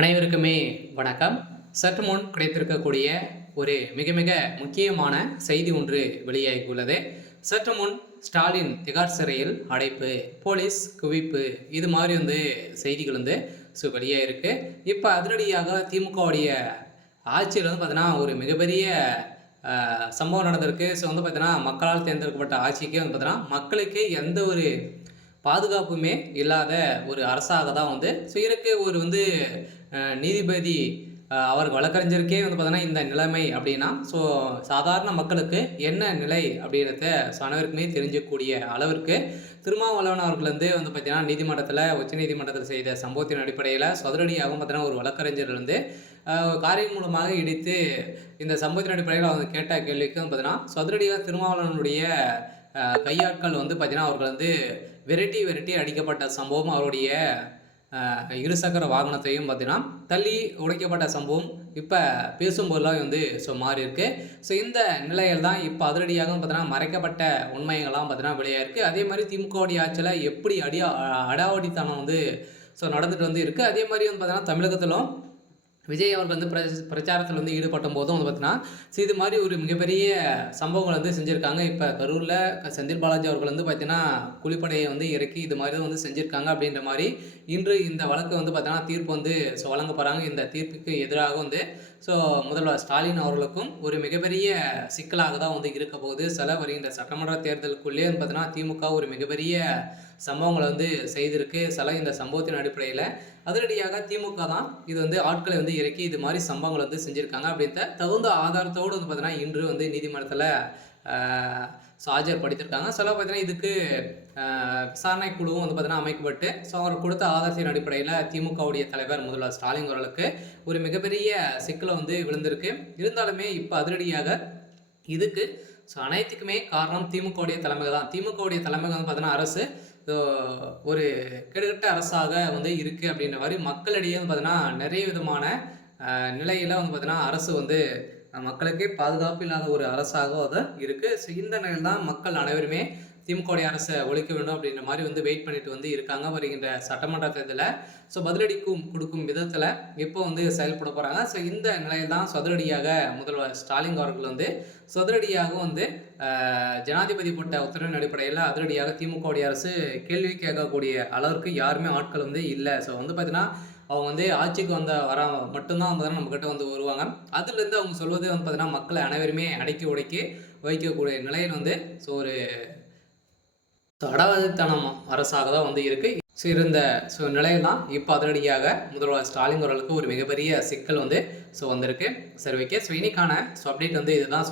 அனைவருக்குமே வணக்கம். சற்று முன் கிடைத்திருக்கக்கூடிய ஒரு மிக மிக முக்கியமான செய்தி ஒன்று வெளியாகியுள்ளது. சற்று முன் ஸ்டாலின் திகார் சிறையில் அடைப்பு, போலீஸ் குவிப்பு, இது மாதிரி செய்திகள் வெளியாகிருக்கு. இப்போ அதிரடியாக திமுகவுடைய ஆட்சியில் பார்த்தீங்கன்னா ஒரு மிகப்பெரிய சம்பவம் நடந்திருக்கு. பார்த்தீங்கன்னா மக்களால் தேர்ந்தெடுக்கப்பட்ட ஆட்சிக்கு பார்த்தீங்கன்னா மக்களுக்கு எந்த ஒரு பாதுகாப்புமே இல்லாத ஒரு அரசாக தான் இதற்கு ஒரு நீதிபதி அவர் வழக்கறிஞருக்கே பார்த்தீங்கன்னா இந்த நிலைமை அப்படின்னா சாதாரண மக்களுக்கு என்ன நிலை அப்படின்றத அனைவருக்குமே தெரிஞ்சக்கூடிய அளவிற்கு திருமாவளவன் அவர்கள் பார்த்தீங்கன்னா நீதிமன்றத்தில் உச்சநீதிமன்றத்தில் செய்த சம்பவத்தின் அடிப்படையில் சதுரடியாகவும் பார்த்தீங்கன்னா ஒரு வழக்கறிஞர் காரியம் மூலமாக இடித்து இந்த சம்பவத்தின் அடிப்படையில் அவங்க கேட்ட கேள்விக்கு பார்த்தீங்கன்னா சதுரடியாக திருமாவளவனுடைய கையாட்கள் பார்த்தீங்கன்னா அவர்கள் விரட்டி விரட்டி அடிக்கப்பட்ட சம்பவம், அவருடைய இருசக்கர வாகனத்தையும் பார்த்தீங்கன்னா தள்ளி உடைக்கப்பட்ட சம்பவம் இப்போ பேசும்போதெல்லாம் மாறி இருக்கு. இந்த நிலையில் தான் இப்போ அதிரடியாக பார்த்தீங்கன்னா மறைக்கப்பட்ட உண்மைகள்லாம் பார்த்தீங்கன்னா வெளியாயிருக்கு. அதே மாதிரி திமுகவுடைய ஆட்சியில் எப்படி அடாவடித்தனம் நடந்துட்டு இருக்குது. அதே மாதிரி பார்த்தீங்கன்னா தமிழகத்திலும் விஜய் அவர்கள் பிரச்சாரத்தில் ஈடுபட்ட போதும் பார்த்தீங்கன்னா இது மாதிரி ஒரு மிகப்பெரிய சம்பவங்கள் செஞ்சுருக்காங்க. இப்போ கரூரில் செந்தில் பாலாஜி அவர்கள் பார்த்தீங்கன்னா குழிப்படையை இறக்கி இது மாதிரி தான் செஞ்சுருக்காங்க. அப்படின்ற மாதிரி இன்று இந்த வழக்கு பார்த்தீங்கன்னா தீர்ப்பு வழங்க போகிறாங்க. இந்த தீர்ப்புக்கு எதிராக முதல்வர் ஸ்டாலின் அவர்களுக்கும் ஒரு மிகப்பெரிய சிக்கலாக தான் இருக்க போகுது. வருகின்ற சட்டமன்ற தேர்தலுக்குள்ளே பார்த்தீங்கன்னா திமுக ஒரு மிகப்பெரிய சம்பவங்களை செய்திருக்கு. இந்த சம்பவத்தின் அடிப்படையில் அதிரடியாக திமுக தான் இது ஆட்களை இறக்கி இது மாதிரி சம்பவங்கள் செஞ்சுருக்காங்க அப்படின்ற தகுந்த ஆதாரத்தோடு பார்த்தீங்கன்னா இன்று நீதிமன்றத்தில் ஆஜர்படுத்தியிருக்காங்க. பார்த்தீங்கன்னா இதுக்கு விசாரணை குழுவும் பார்த்தீங்கன்னா அமைக்கப்பட்டு அவர் கொடுத்த ஆதாரத்தின் அடிப்படையில் திமுகவுடைய தலைவர் முதல்வர் ஸ்டாலின் அவர்களுக்கு ஒரு மிகப்பெரிய சிக்கலை விழுந்திருக்கு. இருந்தாலுமே இப்போ அதிரடியாக இதுக்கு அனைத்துக்குமே காரணம் திமுகவுடைய தலைமை தான். திமுகவுடைய தலைமை பார்த்தீங்கன்னா அரசு ஒரு கெடுகட்ட அரசாக இருக்குது அப்படின்ற மாதிரி மக்களிடையே பார்த்தீங்கன்னா நிறைய விதமான நிலையில் பார்த்தீங்கன்னா அரசு மக்களுக்கே பாதுகாப்பு இல்லாத ஒரு அரசாக இருக்குது. இந்த நிலையில் தான் மக்கள் அனைவருமே திமுகவுடைய அரசை ஒழிக்க வேண்டும் அப்படின்ற மாதிரி வெயிட் பண்ணிட்டு இருக்காங்க. வருகின்ற சட்டமன்ற தேர்தலில் பதிலடி கொடுக்கும் விதத்தில் இப்போ செயல்பட போகிறாங்க. இந்த நிலையில் தான் சதுரடியாக முதல்வர் ஸ்டாலின் அவர்கள் சதுரடியாக ஜனாதிபதி போட்ட உத்தரவின் அடிப்படையில் அதிரடியாக திமுகவுடைய அரசு கேள்வி கேட்கக்கூடிய அளவிற்கு யாருமே ஆட்கள் இல்லை. பார்த்தீங்கன்னா அவங்க ஆட்சிக்கு வர மட்டும்தான் நம்மக்கிட்ட வருவாங்க. அதுலேருந்து அவங்க சொல்வது பார்த்தீங்கன்னா மக்களை அனைவருமே அடக்கி உடைக்கி வைக்கக்கூடிய நிலையில் ஒரு அடாவடித்தனம் அரசாக தான் இருக்குது. இருந்த நிலையில் தான் இப்போ அதிரடியாக முதல்வர் ஸ்டாலின் அவர்களுக்கு ஒரு மிகப்பெரிய சிக்கல் வந்திருக்கு. சரி, ஓகே. இன்னைக்கான அப்டேட் இதுதான்.